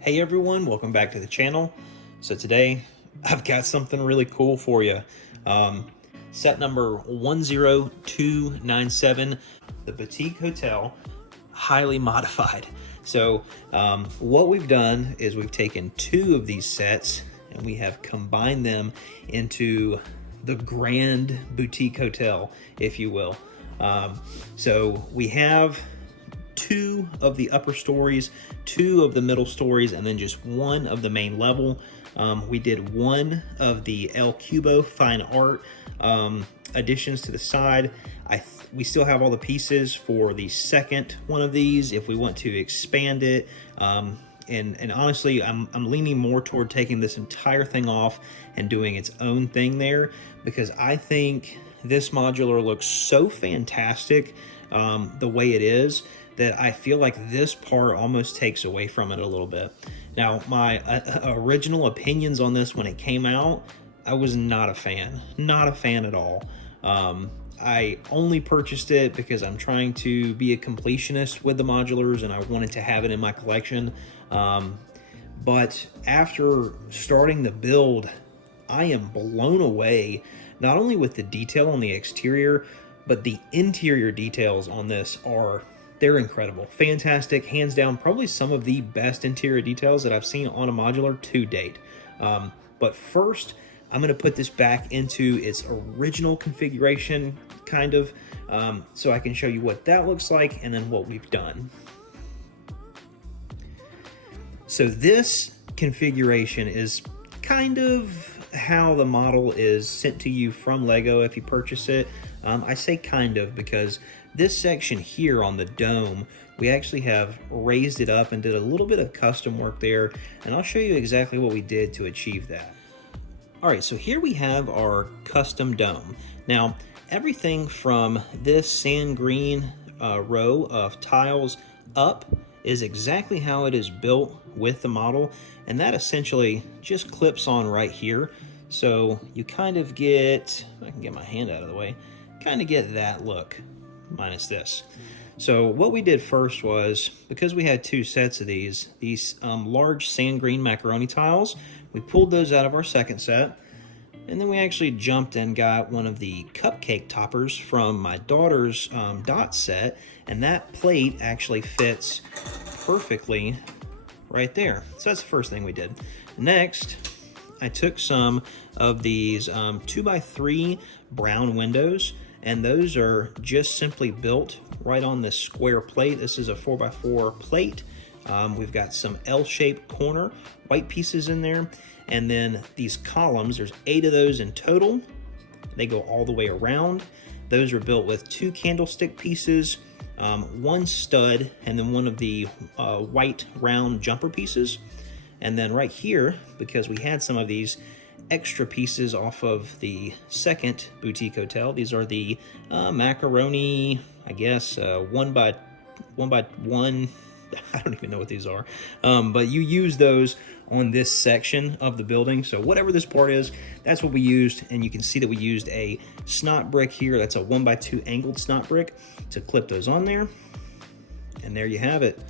Hey everyone, welcome back to the channel. So today I've got something really cool for you. Um, Set number 10297, the Boutique Hotel, highly modified. So what we've done is we've taken two of these sets and we have combined them into the Grand Boutique Hotel, if you will. So we have two of the upper stories, two of the middle stories, and then just one of the main level. We did one of the El Cubo fine art additions to the side. We still have all the pieces for the second one of these if we want to expand it. And honestly, I'm leaning more toward taking this entire thing off and doing its own thing there, because I think this modular looks so fantastic the way it is, that I feel like this part almost takes away from it a little bit. Now, my original opinions on this when it came out, I was not a fan at all. I only purchased it because I'm trying to be a completionist with the modulars and I wanted to have it in my collection. But after starting the build, I am blown away, not only with the detail on the exterior, but the interior details on this they're incredible. Fantastic, hands down, probably some of the best interior details that I've seen on a modular to date. But first, I'm gonna put this back into its original configuration, kind of, so I can show you what that looks like and then what we've done. So this configuration is kind of how the model is sent to you from Lego if you purchase it. I say kind of because this section here on the dome, we actually have raised it up and did a little bit of custom work there, and I'll show you exactly what we did to achieve that. All right, so here we have our custom dome. Now, everything from this sand green row of tiles up is exactly how it is built with the model, and that essentially just clips on right here. So you kind of get, I can get my hand out of the way, kind of get that look, minus this. So what we did first was, because we had two sets of these large sand green macaroni tiles, we pulled those out of our second set, and then we actually jumped and got one of the cupcake toppers from my daughter's dot set, and that plate actually fits perfectly right there. So that's the first thing we did. Next, I took some of these 2x3 brown windows, and those are just simply built right on this square plate. This is a 4x4 plate. We've got some L-shaped corner white pieces in there, and then these columns, there's 8 of those in total. They go all the way around. Those are built with 2 candlestick pieces, 1 stud, and then one of the white round jumper pieces. And then right here, because we had some of these extra pieces off of the second boutique hotel, these are the macaroni, I guess, one by one. I don't even know what these are, but you use those on this section of the building. So whatever this part is, that's what we used. And you can see that we used a snot brick here. That's a 1x2 angled snot brick to clip those on there. And there you have it.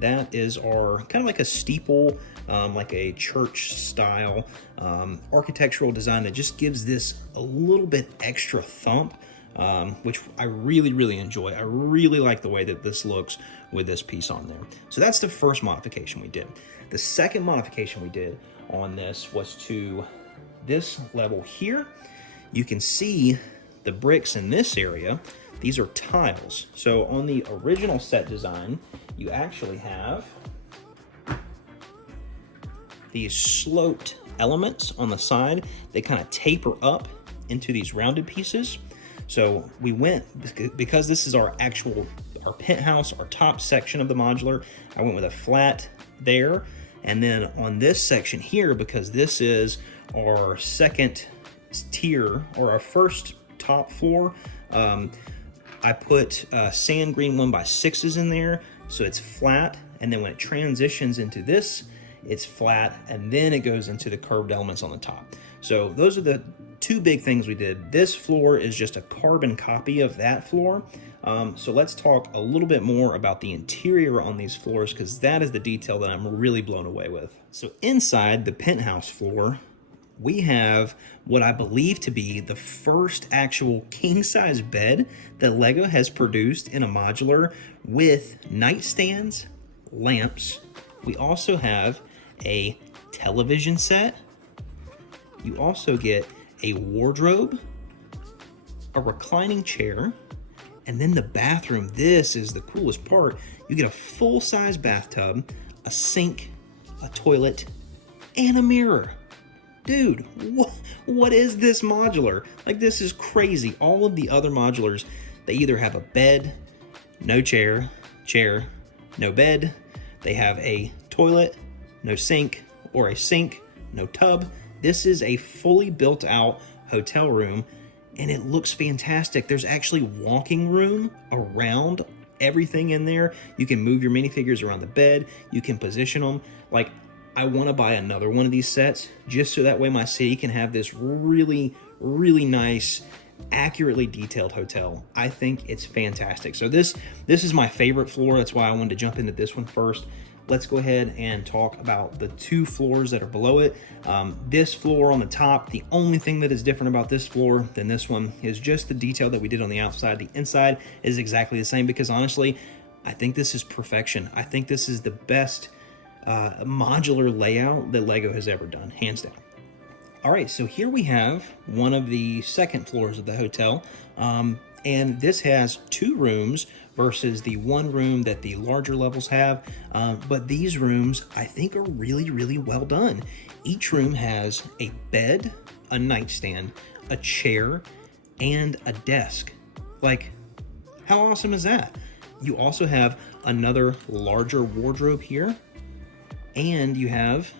That is our kind of like a steeple, like a church style architectural design that just gives this a little bit extra thump, which I really enjoy. I really like the way that this looks with this piece on there. So that's the first modification we did. The second modification we did on this was to this level here. You can see the bricks in this area. These are tiles. So on the original set design, you actually have these sloped elements on the side. They kind of taper up into these rounded pieces. So we went, because this is our penthouse, our top section of the modular, I went with a flat there. And then on this section here, because this is our second tier, or our first top floor, I put sand green 1x6s in there, so it's flat, and then when it transitions into this, it's flat, and then it goes into the curved elements on the top. So those are the two big things we did. This floor is just a carbon copy of that floor. So let's talk a little bit more about the interior on these floors, because that is the detail that I'm really blown away with. So inside the penthouse floor, we have what I believe to be the first actual king-size bed that Lego has produced in a modular, with nightstands, lamps. We also have a television set. You also get a wardrobe, a reclining chair, and then the bathroom. This is the coolest part. You get a full-size bathtub, a sink, a toilet, and a mirror. Dude, what is this modular? Like, this is crazy. All of the other modulars, they either have a bed, no chair, no bed. They have a toilet, no sink, or a sink, no tub. This is a fully built out hotel room, and it looks fantastic. There's actually walking room around everything in there. You can move your minifigures around the bed. You can position them. Like, I want to buy another one of these sets just so that way my city can have this really, really nice, accurately detailed hotel. I think it's fantastic. So this is my favorite floor. That's why I wanted to jump into this one first. Let's go ahead and talk about the two floors that are below it. This floor on the top, the only thing that is different about this floor than this one is just the detail that we did on the outside. The inside is exactly the same, because honestly, I think this is perfection. I think this is the best modular layout that Lego has ever done, hands down. All right, so here we have one of the second floors of the hotel, and this has two rooms versus the one room that the larger levels have, but these rooms I think are really, really well done. Each room has a bed, a nightstand, a chair, and a desk. Like, how awesome is that? You also have another larger wardrobe here, and you have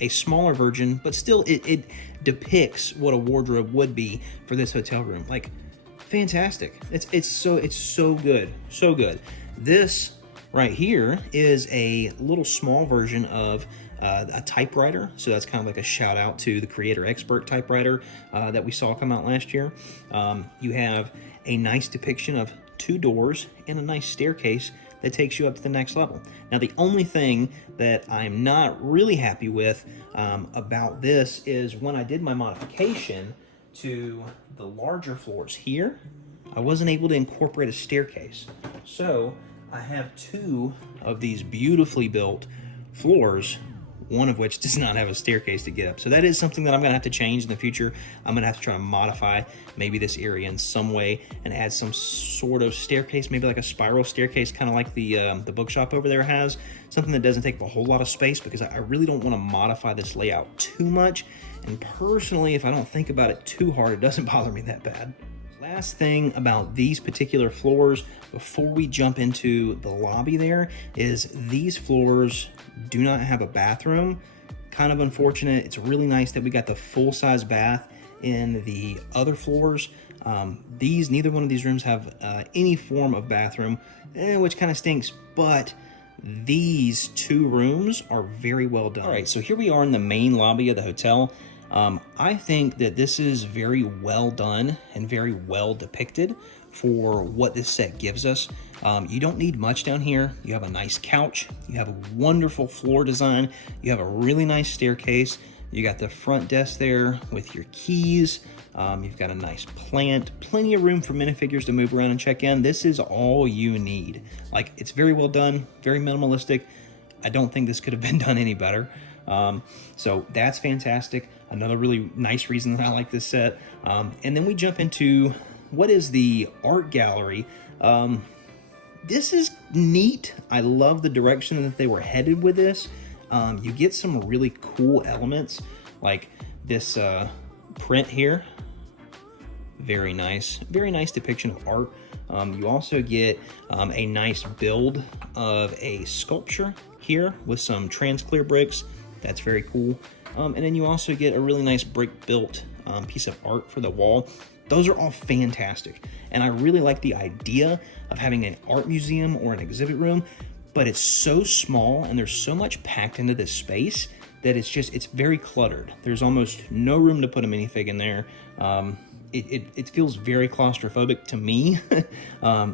a smaller version, but still it depicts what a wardrobe would be for this hotel room. Like, fantastic. It's so good, so good. This right here is a little small version of a typewriter, so that's kind of like a shout out to the Creator Expert typewriter that we saw come out last year. You have a nice depiction of two doors and a nice staircase that takes you up to the next level. Now, the only thing that I'm not really happy with about this is when I did my modification to the larger floors here, I wasn't able to incorporate a staircase. So I have two of these beautifully built floors, one of which does not have a staircase to get up. So that is something that I'm gonna have to change in the future. I'm gonna have to try and modify maybe this area in some way and add some sort of staircase, maybe like a spiral staircase, kind of like the bookshop over there has, something that doesn't take up a whole lot of space, because I really don't wanna modify this layout too much. And personally, if I don't think about it too hard, it doesn't bother me that bad. Last thing about these particular floors, before we jump into the lobby there, is these floors do not have a bathroom. Kind of unfortunate. It's really nice that we got the full-size bath in the other floors. Neither one of these rooms have any form of bathroom, which kind of stinks, but these two rooms are very well done. All right, so here we are in the main lobby of the hotel. I think that this is very well done and very well depicted for what this set gives us. You don't need much down here. You have a nice couch. You have a wonderful floor design. You have a really nice staircase. You got the front desk there with your keys. You've got a nice plant, plenty of room for minifigures to move around and check in. This is all you need. Like, it's very well done, very minimalistic. I don't think this could have been done any better. So that's fantastic. Another really nice reason that I like this set. And then we jump into what is the art gallery. This is neat. I love the direction that they were headed with this. You get some really cool elements, like this print here. Very nice depiction of art. You also get a nice build of a sculpture here with some trans-clear bricks. That's very cool. And then you also get a really nice brick-built piece of art for the wall. Those are all fantastic. And I really like the idea of having an art museum or an exhibit room, but it's so small and there's so much packed into this space that it's very cluttered. There's almost no room to put a minifig in there. it feels very claustrophobic to me.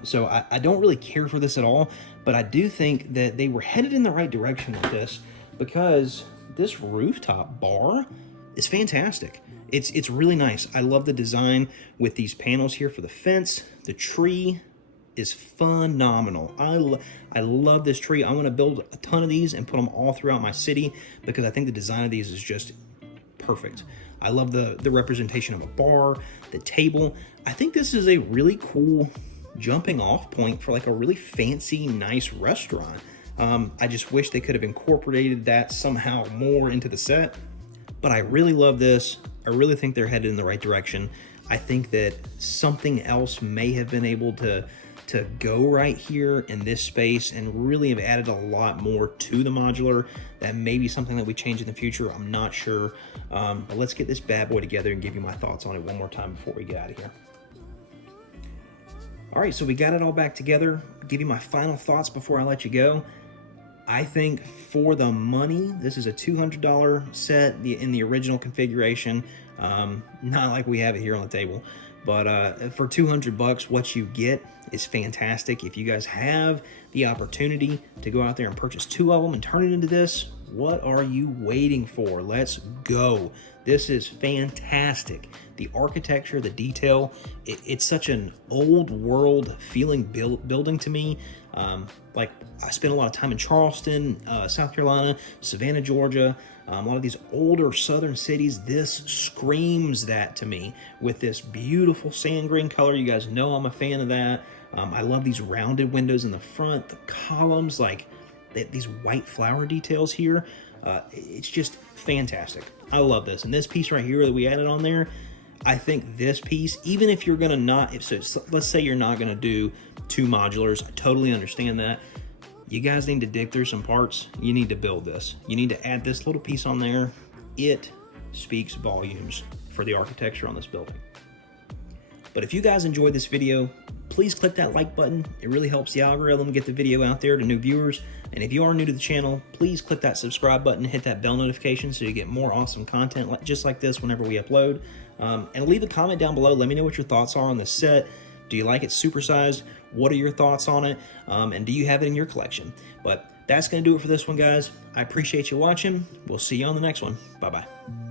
So I don't really care for this at all, but I do think that they were headed in the right direction with this, because this rooftop bar is fantastic. It's really nice. I love the design with these panels here for the fence. The tree is phenomenal. I love this tree. I want to build a ton of these and put them all throughout my city, because I think the design of these is just perfect. I love the representation of a bar, the table. I think this is a really cool jumping off point for like a really fancy, nice restaurant. I just wish they could have incorporated that somehow more into the set, but I really love this. I really think they're headed in the right direction. I think that something else may have been able to go right here in this space and really have added a lot more to the modular. That may be something that we change in the future. I'm not sure. But let's get this bad boy together and give you my thoughts on it one more time before we get out of here. All right, so we got it all back together. Give you my final thoughts before I let you go. I think for the money, this is a $200 set in the original configuration. Not like we have it here on the table, but for 200 bucks, what you get is fantastic. If you guys have the opportunity to go out there and purchase 2 of them and turn it into this, what are you waiting for? Let's go. This is fantastic. The architecture, the detail, it's such an old world feeling building to me. Like I spent a lot of time in Charleston, South Carolina, Savannah, Georgia, a lot of these older southern cities. This screams that to me with this beautiful sand green color. You guys know I'm a fan of that. I love these rounded windows in the front, the columns, like these white flower details here. It's just fantastic. I love this. And this piece right here that we added on there, I think this piece, even if you're gonna let's say you're not gonna do 2 modulars, I totally understand that. You guys need to dig through some parts. You need to build this. You need to add this little piece on there. It speaks volumes for the architecture on this building. But if you guys enjoyed this video, please click that like button. It really helps the algorithm get the video out there to new viewers. And if you are new to the channel, please click that subscribe button, hit that bell notification so you get more awesome content just like this whenever we upload. And leave a comment down below. Let me know what your thoughts are on this set. Do you like it supersized? What are your thoughts on it? And do you have it in your collection? But that's going to do it for this one, guys. I appreciate you watching. We'll see you on the next one. Bye-bye.